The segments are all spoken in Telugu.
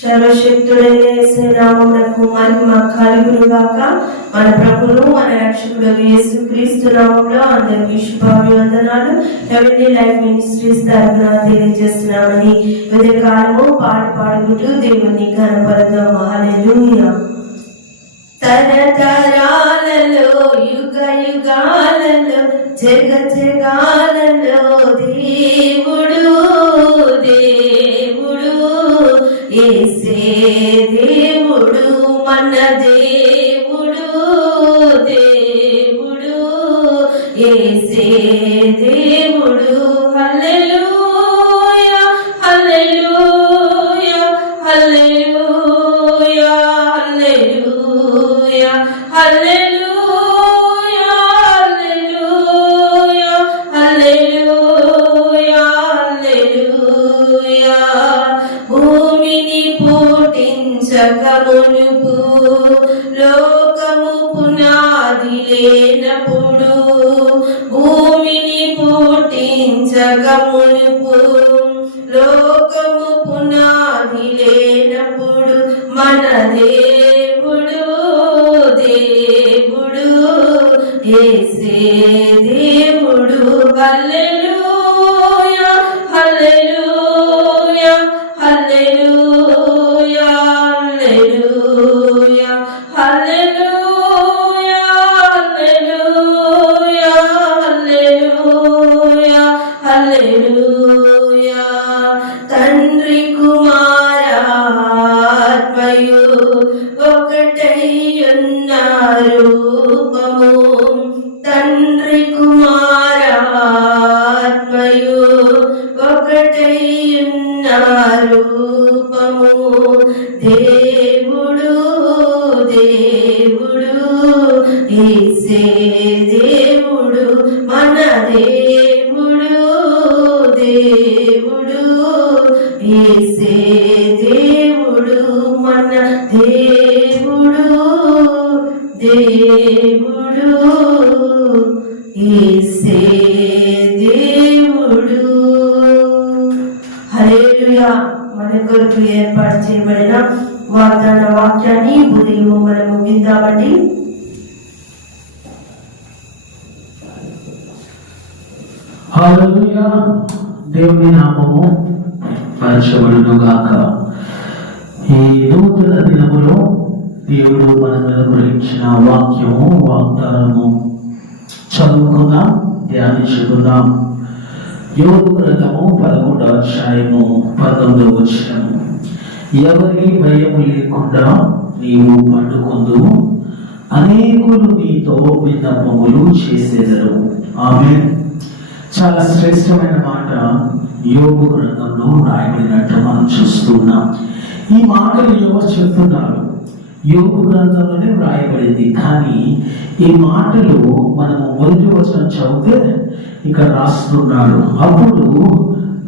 సర్వశక్తుడైన యేసు నామమునకు మహిమ కలుగును గాక. మన ప్రభువును మన రక్షకుడు యేసుక్రీస్తు నామములో అందరికీ శుభాభివందనాలు. హెవెన్లీ లైఫ్ మినిస్ట్రీస్ తరపున తెలియజేస్తున్నామని ఉదయకాలము పాడుకుంటూ దేవుని ఘనపడదాం. హల్లెలూయా. తరతరాలలో యుగ యుగాలలో జగ జగాలలో దేవుడు దేవుడు యేసే దేవుడు మన దేవుడు దేవుడు యేసే దేవుడు. హల్లెలూయా హల్లెలూయా హల్లెలూయా హల్లెలూయా హల్లెలూయా హల్లెలూయా హల్లెలూయా. భూమిని పుట్టించక మునుపు లోకము పునాది లేనప్పుడు, భూమిని పుట్టించక మునుపు లోకము పునాది లేనప్పుడు మన దేవుడు దేవుడు యేసే దేవుడు. హల్లెలూయా హల్లెలూయా హల్లెలూయా హల్లెలూయా హల్లెలూయా హల్లెలూయా హల్లెలూయా. తండ్రి కుమారాత్మయు ఒకటై ఉన్న రూపము, తండ్రి కుమారాత్మయు ఒకటై ఉన్న రూపము. దేవుడు దేవుడు యేసే దేవుడు మన దేవుడు దేవుడు యేసే దేవుడు మన దేవుడు దేవుడు యేసే దేవుడు. హల్లెలూయా. మన కొరకు ఏర్పాటు చేయబడిన వాగ్దాన వాక్యాన్ని ఉదయం మనము విందామండి. హల్లెలూయా. దేవుని నామము పరచబడును గాక. ఈ నూతన దినములో దేవుడు మనకు గురించిన వాక్యము వాగ్దానము చదువుకుందాం, ధ్యానించుకుందాం. యోబు గ్రంథము 11వ అధ్యాయము 19వ వచనము. ఎవరి భయము లేకుండా నీవు పండుకొందువు, అనేకులు నీతో విన్నపములు చేసేదరు. ఆమేన్. చాలా శ్రేష్టమైన మాట యోబు గ్రంథంలో రాయబడినట్టు మనం చూస్తున్నాం. ఈ మాటలు ఎవరు చెప్తున్నారు? యోబు గ్రంథంలోనే వ్రాయబడింది. కానీ ఈ మాటలు మనము మొదటి వచనం చదివితే ఇక్కడ రాస్తున్నాడు. అప్పుడు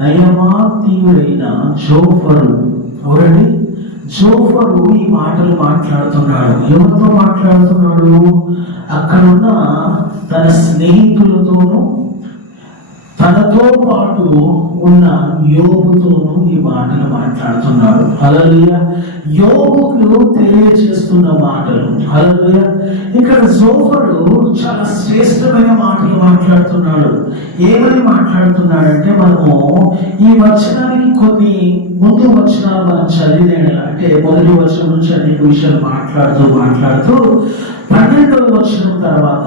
నయమాతీయుడైన జోఫరు, ఎవరండి? జోఫరు ఈ మాటలు మాట్లాడుతున్నాడు. ఎవరితో మాట్లాడుతున్నాడు? అక్కడున్న తన స్నేహితులతోనూ తనతో పాటు ఉన్న యోబుతోనూ ఈ మాటలు మాట్లాడుతున్నాడు. హల్లెలూయా. యోబుకు తెలియజేస్తున్న మాటలు. హల్లెలూయా. ఇక్కడ జోఫరు చాలా శ్రేష్టమైన మాటలు మాట్లాడుతున్నాడు. ఏమని మాట్లాడుతున్నాడంటే, మనము ఈ వచనానికి కొన్ని ముందు వచనాలు మనం చదివిన, అంటే మొదటి వచనం నుంచి అనేక విషయాలు మాట్లాడుతూ 12వ వచనం తర్వాత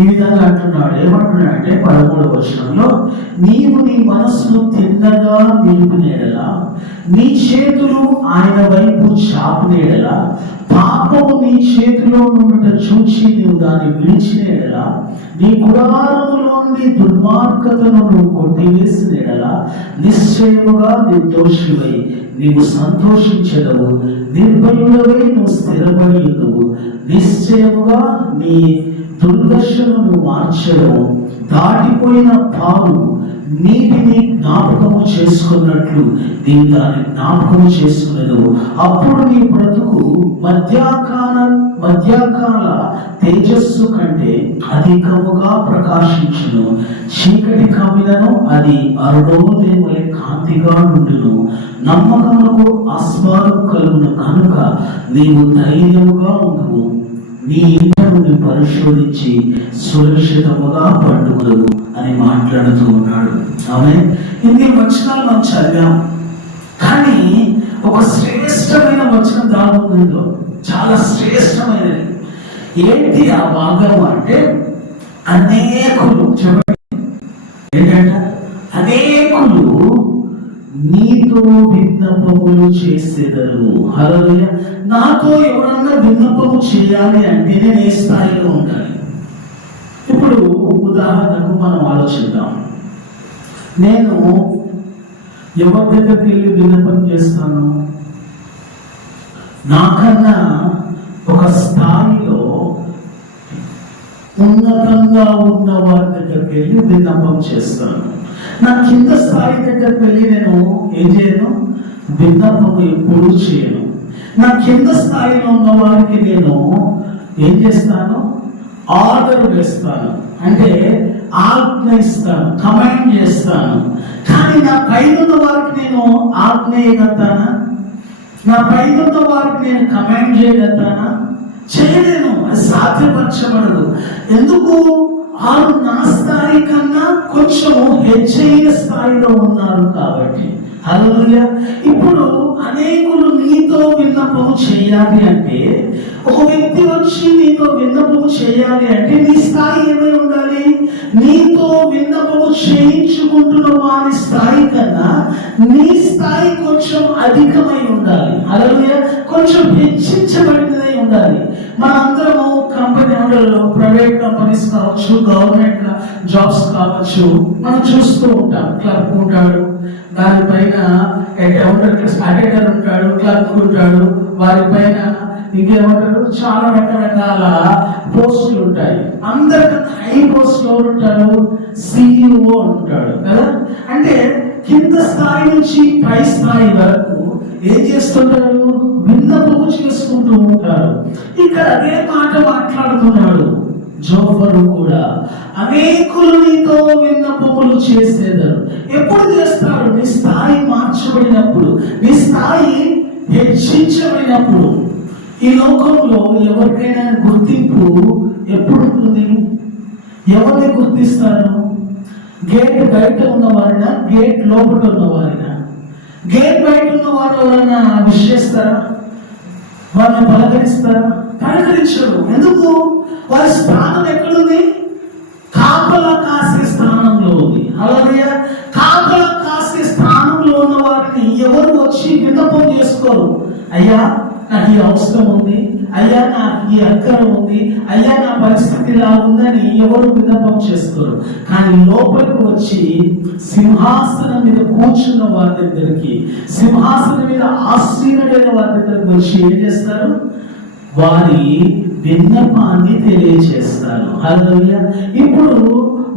ఈ విధంగా అంటున్నాడు. ఏమంటున్నాడంటే 13వ వచనంలో, నీవు నీ మనస్సును తిన్నగా నిలుపునేడలా, నీ చేతులు ఆయన వైపు చాపునేడలా, పాపము నీ చేతిలో నుండి చూచి నీవు దాన్ని విడిచినేడలా, నీ గుడారములోని దుర్మార్గతను నువ్వు కొట్టివేసినేడలా, నిశ్చయముగా నీవు దోషివై నీవు సంతోషించదవు, నిర్భయుడవై నువ్వు స్థిరపడి ఉండవు, నిశ్చయముగా నీ దుర్దశను నువ్వు మార్చదవు, దాటిపోయిన పాలు నీటిని జ్ఞాపకము చేసుకున్నట్లు నీవు దాన్ని జ్ఞాపకము చేసుకున్నదు. అప్పుడు నీ బ్రతుకు మధ్యాకాల తేజస్సు కంటే అధికముగా ప్రకాశించును. చీకటి కమ్మినను అది అరుణోదయం వలె కాంతిగా నుండును. నమ్మకములకు ఆస్వాదం కలుగును కనుక నీవు ధైర్యముగా ఉండవు. నీ ఇంటను పరిశోధించి సురక్షితముగా పండుగలు అని మాట్లాడుతూ ఉన్నాడు. ఆమె ఇన్ని వచనాలు మనం చదివాం, కానీ ఒక శ్రేష్టమైన వచనం దాగుందో, చాలా శ్రేష్టమైనది. ఏంటి ఆ భాగం అంటే, అనేకులు చెప్పండి ఏంటంట, అనేకులు నీతో విన్నపములు చేసేదరు. హల్లెలూయా. నాతో ఎవరన్నా విన్నపము చేయాలి అంటే నేను ఏ స్థాయిలో ఉండాలి? ఇప్పుడు ఉదాహరణకు మనం ఆలోచిద్దాం. నేను ఎవరి దగ్గరికి వెళ్ళి విన్నపం చేస్తాను? నాకన్నా ఒక స్థాయిలో ఉన్నతంగా ఉన్న వారి దగ్గరికి వెళ్ళి విన్నపం చేస్తాను. నా కింద స్థాయి దగ్గరికి వెళ్ళి నేను ఏం చేయను? విన్నపం ఎప్పుడు చేయను. నా కింద స్థాయిలో ఉన్న వారికి నేను ఏం చేస్తాను? ఆర్డర్ వేస్తాను, అంటే ఆజ్ఞ ఇస్తాను, కమాండ్ చేస్తాను. కానీ నా పైన ఉన్న వారికి నేను ఆజ్ఞ వేయగలుగుతానా? నా పైన ఉన్న వారికి నేను కమాండ్ చేయగలుగుతానా? చేయలేను. అది సాధ్యపరచబడదు. ఎందుకు? వారు నా స్థాయి కన్నా కొంచెం హెచ్చైన స్థాయిలో ఉన్నారు కాబట్టి. హల్లెలూయా. ఇప్పుడు అనేకులు నీతో విన్నపము చేయాలి అంటే, ఒక వ్యక్తి వచ్చి నీతో విన్నపము చేయాలి అంటే నీ స్థాయి ఏమై ఉండాలి? నీతో విన్నపము చేయించుకుంటున్న వారి స్థాయి కన్నా నీ స్థాయి కొంచెం అధికమై ఉండాలి. హల్లెలూయా. కొంచెం హెచ్చించబడినదై ఉండాలి. మనందరము కంపెనీ, ప్రైవేట్ కంపెనీస్ కావచ్చు, గవర్నమెంట్ జాబ్స్ కావచ్చు, మనం చూస్తూ ఉంటాం. క్లర్క్ ఉంటాడు, దానిపైన అటెండర్ ఉంటాడు, క్లర్క్ ఉంటాడు, వారిపైన ఇంకేమంటారు, చాలా రకరకాల పోస్టులు ఉంటాయి. అందరికన్నా హై పోస్ట్ లో ఉంటాడు, CEO ఉంటాడు కదా. అంటే కింద స్థాయి నుంచి పై స్థాయి వరకు ఏం చేస్తుంటారు? విన్నపము చేసుకుంటూ ఉంటారు. ఇక్కడ అదే మాట మాట్లాడుతున్నాడు జోఫరు కూడా. అనేకులు నీతో విన్నపములు చేసేదారు. ఎప్పుడు చేస్తారు? నీ స్థాయి మార్చబడినప్పుడు, నీ స్థాయి హెచ్చించబడినప్పుడు. ఈ లోకంలో ఎవరికైనా గుర్తింపు ఎప్పుడు ఉంటుంది? ఎవరిని గుర్తిస్తారు? గేట్ బయట ఉన్నవారినా, గేట్ లోపల ఉన్నవారినా? గేట్ బయట ఉన్నవారు ఎవరైనా విషయిస్తారా? వారిని పలకరిస్తారా? పలకరించరు. ఎందుకు? వారి స్థానం ఎక్కడుంది? కాపలా కాసే స్థానంలో ఉంది. అలాగే కాపలా కాసే స్థానంలో ఉన్న వారిని ఎవరు వచ్చి విన్నపం చేసుకోరు. అయ్యా నాకు ఈ అవసరం ఉంది, అయ్యా నాకు ఈ అక్కర ఉంది, అయ్యా నా పరిస్థితి ఇలా ఉందని ఎవరు విన్నపం చేసుకోరు. కానీ లోపలికి వచ్చి సింహాసనం మీద కూర్చున్న వారి దగ్గరికి, సింహాసనం మీద ఆసీనుడైన వారి దగ్గరికి వచ్చి ఏం చేస్తారు? వారి విన్నపాన్ని తెలియచేస్తారు. హల్లెలూయా. ఇప్పుడు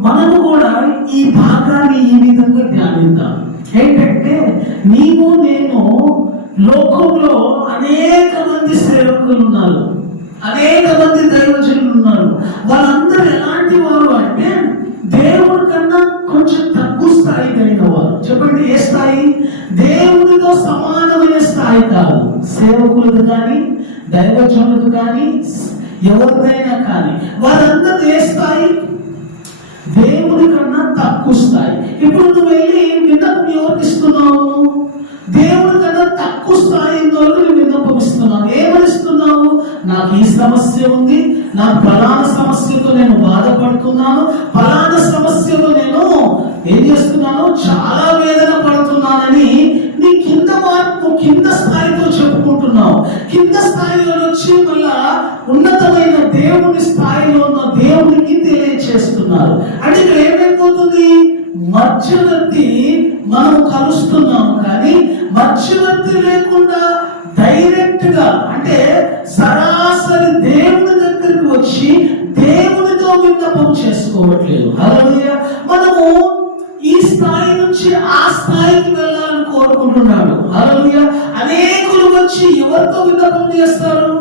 మనము కూడా ఈ భాగాన్ని ఈ విధంగా ధ్యానిద్దాం. ఏంటంటే, నీవు నేను లోకంలో అనేక మంది సేవకులు ఉన్నారు, అనేక మంది దైవజనులు ఉన్నారు. వాళ్ళందరూ ఎలాంటి వారు అంటే దేవుడి కన్నా కొంచెం తక్కువ స్థాయి కలిగిన వారు. చెప్పండి, ఏ స్థాయి? దేవుడితో సమానమైన స్థాయి కాదు. సేవకులది కానీ, దైవజనులది కానీ, ఎవరిదైనా కానీ వారందరూ ఏ స్థాయి? దేవుడి కన్నా తక్కువ స్థాయి. ఇప్పుడు నువ్వు వెళ్ళి విన్నపం ఎవరికి ఇస్తున్నావు? దేవుడి కన్నా తక్కువ స్థాయి నువ్వు విన్నపం ఇస్తున్నావు. ఏమనిస్తున్నావు? నాకు ఈ సమస్య ఉంది, నాకు ఫలానా సమస్యతో నేను బాధపడుతున్నాను, ఫలానా సమస్యతో నేను ఏం చేస్తున్నాను, చాలా వేదన పడుతున్నానని నీ కింద స్థాయితో చెప్పుకుంటున్నావు. కింద స్థాయిలో వచ్చి మళ్ళా ఉన్నతమైన దేవుని స్థాయిలో ఉన్న దేవునికి తెలియచేస్తున్నారు. అంటే ఇక్కడ ఏమైపోతుంది? మధ్యవర్తి మనం కలుస్తున్నాము, కానీ మధ్యవర్తి లేకుండా డైరెక్ట్ గా, అంటే సరాసరి దేవుని దగ్గరికి వచ్చి దేవునితో విన్నపం చేసుకోవట్లేదు. హల్లెలూయా. మనము ఈ స్థాయి నుంచి ఆ స్థాయికి వెళ్ళాలని కోరుకుంటున్నాడు. హల్లెలూయా. అనేకులు వచ్చి ఎవరితో విన్నపం చేస్తారు?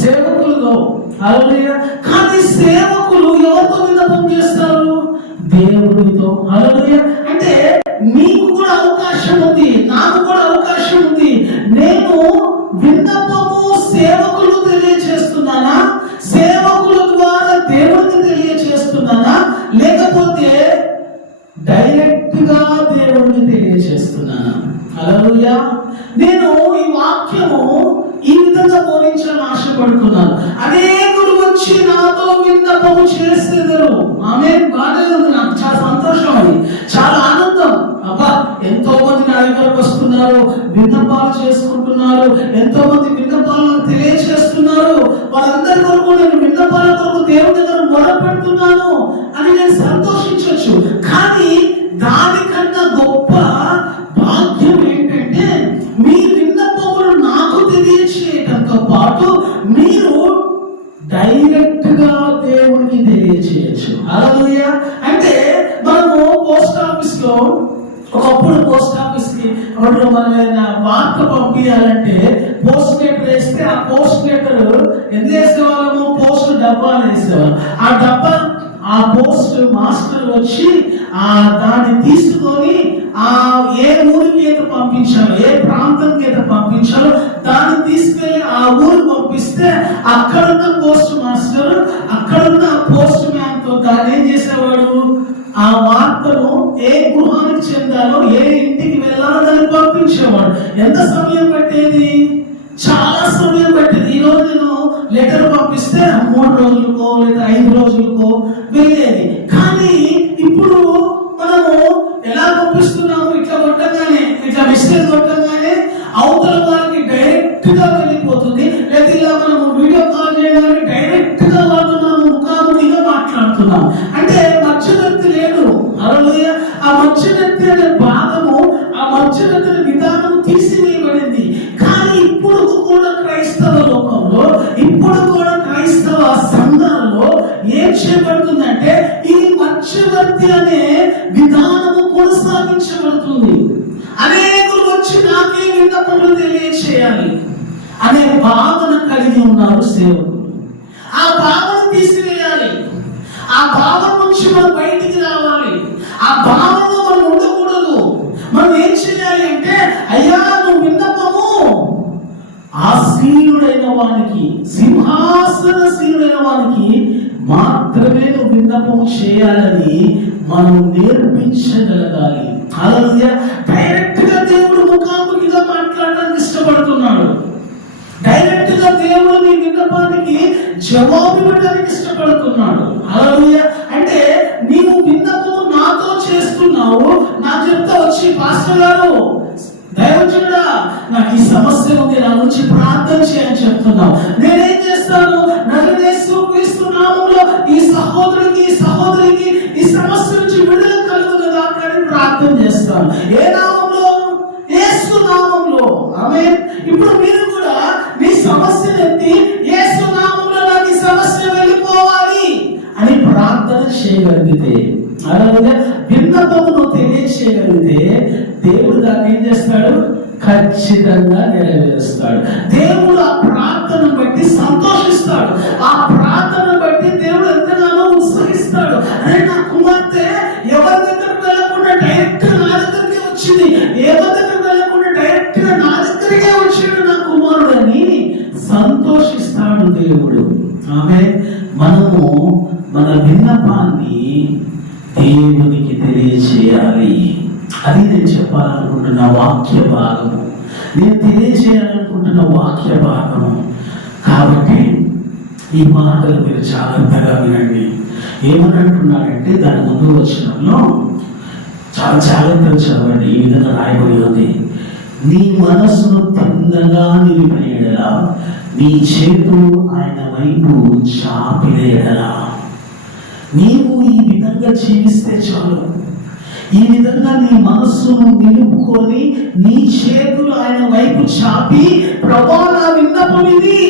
సేవకులతో. హల్లెలూయా. కానీ సేవకులు ఎవరితో విన్నపం చేస్తారు? దేవుడితో. హల్లెలూయా. అంటే నీకు కూడా అవకాశం ఉంది, నాకు కూడా అవకాశం ఉంది. నేను విన్నపము సేవకులు తెలియచేస్తున్నానా, సేవకుల ద్వారా దేవుడికి తెలియచేస్తున్నానా, లేకపోతే డైరెక్ట్ గా దేవుడికి తెలియచేస్తున్నానా? హల్లెలూయా. నేను ఈ వాక్యము ఈ విధంగా బోధించాలని ఆశపడుతున్నాను. అనేకులు వచ్చి నాతో విన్నపము చేసేదరు. ఆమేన్. బాగానే ఉంది. నాకు చాలా సంతోషం, అది చాలా ఆనందం. అబ్బా, ఎంతో మంది నా దగ్గరకు వస్తున్నారు, విన్నపాలు చేసుకుంటున్నారు, ఎంతో మంది విన్నపాలను తెలియచేస్తున్నారు. వాళ్ళందరి కొరకు నేను విన్నపాల కొరకు దేవుడి దగ్గర మొరపెడుతున్నాను అని నేను సంతోషించవచ్చు. కానీ దానికన్నా గొప్ప భాగ్యం ఏంటంటే మీ విన్నపములు నాకు తెలియచేయడంతో పాటు మీరు డైరెక్ట్ గా దేవుడికి తెలియచేయచ్చు. హల్లెలూయా. అంటే మనము పోస్ట్ ఆఫీస్ లో ఒకప్పుడు పోస్ట్ ఆఫీస్ కి మనం వార్త పంపించాలంటే పోస్ట్ లెటర్ వేస్తే ఆ పోస్ట్ లెటర్ ఎందుకు వేసేవాళ్ళము? పోస్ట్ డబ్బాలు వేసేవాళ్ళం. ఆ డబ్బా ఆ పోస్ట్ మాస్టర్ వచ్చి దాన్ని తీసుకొని ఏ ఊరికి అయితే పంపించాలో, ఏ ప్రాంతానికి అయితే పంపించాలో దాన్ని తీసుకెళ్లి ఆ ఊరికి పంపిస్తే అక్కడున్న పోస్ట్ మాస్టర్, అక్కడున్న పోస్ట్ మ్యాన్ తో దాన్ని ఏం చేసేవాడు? ఆ వార్తను ఏ గృహానికి చెందాలో, ఏ ఇంటికి వెళ్ళాలో దాన్ని పంపించేవాడు. ఎంత సమయం పట్టేది? చాలా సమయం పట్టేది. ఈ రోజు నేను లెటర్ పంపిస్తే 3 రోజులకో లేదా 5 రోజులకో వెళ్ళేది. కానీ ఇప్పుడు మనము ఎలా పంపిస్తున్నాము? ఇట్లా కొట్టగానే, ఇట్లా మెసేజ్ కొట్టగానే అవతల వారికి డైరెక్ట్ గా వెళ్ళిపోతుంది. లేదా ఇలా మనము వీడియో కాల్ చేయడానికి డైరెక్ట్ గా వాళ్ళు మనం ముఖాముఖిగా మాట్లాడుతున్నాం. అంటే మధ్యవర్తి లేడు. హల్లెలూయా. ఆ మధ్యవర్తి అనే భాగము, ఆ మధ్యవర్తి అనే విధానం తీసివేయబడింది. కానీ ఇప్పుడు కూడా క్రైస్తవ లోకంలో, ఇప్పుడు కూడా క్రైస్తవ సంఘాల్లో ఏం చేయబడుతుందంటే ఈ మధ్యవర్తి అనే విధానము కొనసాగించబడుతుంది. అనేకులు వచ్చి నాకే విన్నపములు తెలియచేయాలి అనే భావన కలిగి ఉన్నారు సేవకులు. ఆ భావన తీసివేయాలి. ఆ భావన నుంచి మనం బయటికి రావాలి. ఆ భావనలో మనం ఉండకూడదు. మనం ఏం చేయాలి అంటే, అయ్యా నువ్వు విన్నపము ఆసీనుడైన వానికి, సింహాసనసీనుడైన వానికి మాత్రమే నువ్వు విన్నపము చేయాలని మనం నేర్పించగలగాలి. హల్లెలూయా. డైరెక్ట్ గా దేవుడు ముఖాముఖిగా మాట్లాడడానికి ఇష్టపడుతున్నాడు. డైరెక్ట్ గా దేవుడు నీ విన్నపానికి జవాబు ఇవ్వడానికి ఇష్టపడుతున్నాడు. హల్లెలూయా. అంటే నీవు విన్నపము నాతో చేస్తున్నావు, నాకు చెప్తా వచ్చి, పాస్టర్ గారు, దైవజనుడా, నాకు ఈ సమస్య ఉంది, నా నుంచి ప్రార్థన చేయని చెప్తున్నావు. నేనేం చేస్తాను? నజరేతు క్రీస్తు నామములో ఈ సహోదరుడికి, ఈ సహోదరికి ఈ సమస్య నుంచి విడుదల కలుగునుగా అని ప్రార్థన చేస్తాను. ఏ నామంలో? యేసు నామంలో. ఆమేన్. ఇప్పుడు మీరు కూడా మీ సమస్యను ఎత్తి యేసు నామంలో నాకు ఈ సమస్య వెళ్ళిపోవాలి అని ప్రార్థన చేయగలిగితే, అలాగే విన్నపమును తెలియచేయగలిగితే దేవుడు దాన్ని ఏం చేస్తాడు? ఖచ్చితంగా నెరవేరుస్తాడు. దేవుడు ఆ ప్రార్థన బట్టి సంతోషిస్తాడు. ఆ ప్రార్థన బట్టి దేవుడు ఎంతగానో ఉత్సహిస్తాడు. అదే నా కుమార్తె ఎవరి దగ్గరకు వెళ్ళకుండా డైరెక్ట్ నా దగ్గరికి వచ్చింది, ఎవరి దగ్గరకు వెళ్ళకుండా డైరెక్ట్ గా నా దగ్గరికే వచ్చాడు నా కుమారుడు అని సంతోషిస్తాడు దేవుడు. ఆమె మనము మన విన్నపాన్ని దేవునికి తెలియచేయాలి. అది నేను చెప్పాలనుకుంటున్న వాక్య భాగము, నేను తెలియజేయాలనుకుంటున్న వాక్య భాగము. కాబట్టి ఈ మాటలు మీరు జాగ్రత్తగా వినండి. ఏమనంటున్నాడంటే దాని ముందు వచ్చినంలో చాలా జాగ్రత్తగా చదవండి. ఈ విధంగా రాయబడి ఉంది, నీ మనసును తిన్నగా నిలిపిన నీ చేతులు ఆయన వైపు చాపిన నీవు ఈ విధంగా జీవిస్తే చాలు. ఈ విధంగా నీ మనస్సును నిలుపుకొని నీ చేతులు ఆయన వైపు చాపి, ప్రభువా నా విన్నపం ఇది,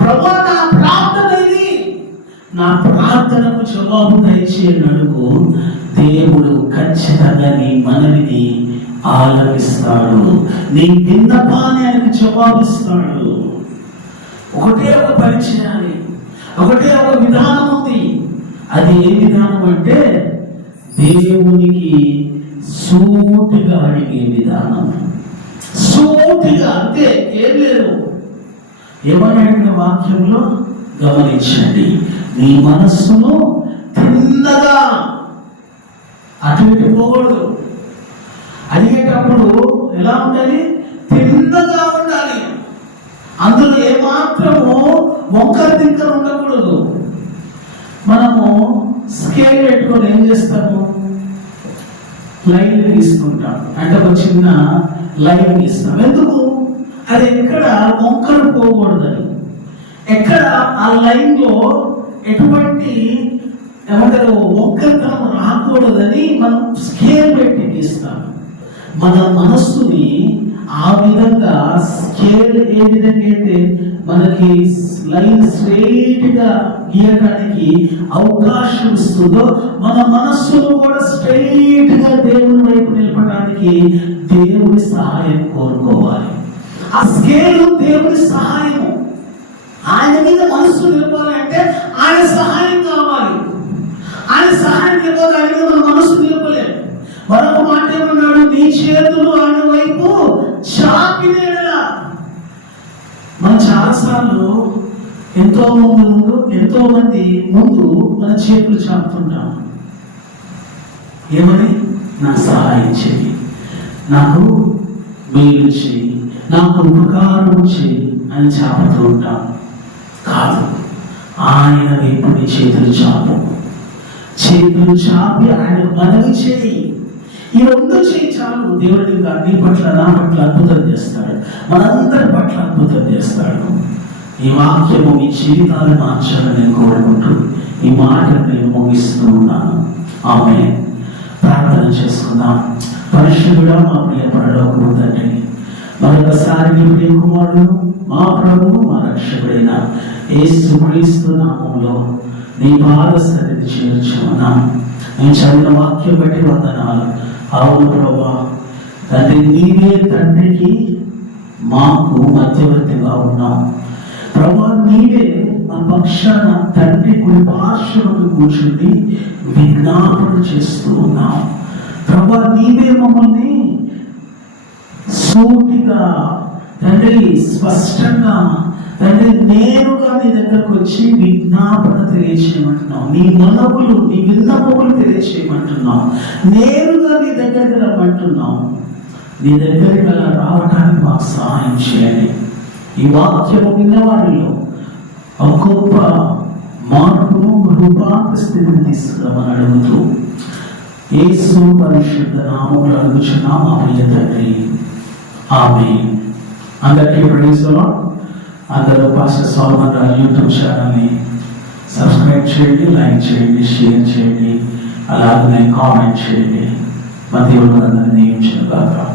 ప్రభువా నా ప్రార్థన ఇది, నా ప్రార్థనకు జవాబు దయచేయని అడుగు, దేవుడు ఖచ్చితంగా నీ మనవిని ఆలపిస్తాడు, నీ విన్నపాన్ని ఆయనకు జవాబిస్తాడు. ఒకటే ఒక పని చేయాలి, ఒకటే ఒక విధానం ఉంది. అది ఏ విధానం అంటే దేవునికి సూటిగా అడిగే విధానం. సూటిగా, అంతే, ఏం లేదు. ఏమని అడిగిన వాక్యంలో గమనించండి, నీ మనస్సును తిన్నగా అటు ఇటు పోకూడదు. అడిగేటప్పుడు ఎలా ఉండాలి? తిన్నగా ఉండాలి. అందులో ఏమాత్రము వంకర తింకర ఉండకూడదు. మనము స్కేల్ పెట్టుకొని ఏం చేస్తాము? లైన్ తీసుకుంటాం, అంటే ఒక చిన్న లైన్ తీస్తాం. ఎందుకు? అది ఎక్కడ వంకర పోకూడదని, ఎక్కడ ఆ లైన్ లో ఎటువంటి ఏమంటారు వంకరతనం రాకూడదని మనం స్కేల్ పెట్టి తీస్తాం. మన మనస్సుని ఆ విధంగా స్కేల్ ఏ విధంగా అయితే మనకి లైన్ స్ట్రైట్ గా గీయడానికి అవకాశం ఇస్తుందో, మన మనస్సును కూడా స్ట్రైట్ గా దేవుని వైపు నిలపడానికి దేవుని సహాయం కోరుకోవాలి. ఆ స్కేల్ దేవుని సహాయము. ఆయన మీద మనస్సు నిలపాలంటే ఆయన సహాయం కావాలి. ఆయన సహాయం లేకపోతే ఆయన మీద మన మనస్సు నిలపలేదు. మరొక మాట ఏమన్నాడు? నీ చేతులు ఆయన వైపు చాపినేలా. మనం చాలాసార్లు ఎంతో మంది ముందు మన చేతులు చాపుతుంటాం. ఏమని? నాకు సహాయం చేయి, నాకు మేలు చేయి, నాకు ఉపకారం చేయి అని చాపుతూ ఉంటాం. కాదు, ఆయన వైపు నీ చేతులు చాపు. చేతులు చాపి ఆయన మనవి చేయి. ఈ రెండు చేయి చాలు. దేవుడు ఇంకా నీ పట్ల, నా పట్ల అద్భుతం చేస్తాడు, మనందరి పట్ల అద్భుతం చేస్తాడు. ఈ వాక్యము మీ జీవితాన్ని మార్చాలని నేను కోరుకుంటూ ఈ మాటను నేను ముగిస్తూ ఉన్నాను. ఆమె ప్రార్థన చేసుకుందాం. పరిశుద్ధుడా, మా ప్రియ పరలోకపు తండ్రి, మరొకసారి నీ ప్రియ కుమారుడు, మా ప్రభువు, మా రక్షకుడైన యేసుక్రీస్తు నామములో నీ పాద సన్నిధి చేర్చుకున్నాం. నేను చదివిన వాక్యం బట్టి వందనాలు. అవును ప్రభువా, తండ్రి, నీవే తండ్రికి మాకు మధ్యవర్తిగా ఉన్నాం. ప్రభువా, నీవే మా పక్షాన తండ్రి కుడి పార్శ్వమున కూర్చుని విజ్ఞాపన చేస్తూ ఉన్నాం. ప్రభువా, నీవే మమ్మల్ని సూటిగా తండ్రి, స్పష్టంగా తండ్రి, నేరుగా నీ దగ్గరకు వచ్చి విజ్ఞాపన తెలియచేయమంటున్నావు. నీ మనవులు, నీ విన్నపములు తెలియచేయమంటున్నావు. నేరుగా నీ దగ్గరికి రమ్మంటున్నావు. నీ దగ్గరికి అలా రావడానికి మాకు సహాయం చేయండి. ఈ వాక్యము విన్నవారిలో ఒక గొప్ప మార్పును, రూపాంతర స్థితిని తీసుకురామని అడుగుతూ యేసు పరిశుద్ధ నామములో అడుగుచున్నాం మా ప్రియ తండ్రి. ఆమేన్. అందరికీ ప్రైజ్ ది లార్డ్. అందరూ పాస్టర్ సోలమన్ రాజు యూట్యూబ్ ఛానల్ని సబ్స్క్రైబ్ చేయండి, లైక్ చేయండి, షేర్ చేయండి, అలాగే కామెంట్ చేయండి. మా దేవుడు అందరినీ నియమించును గాక.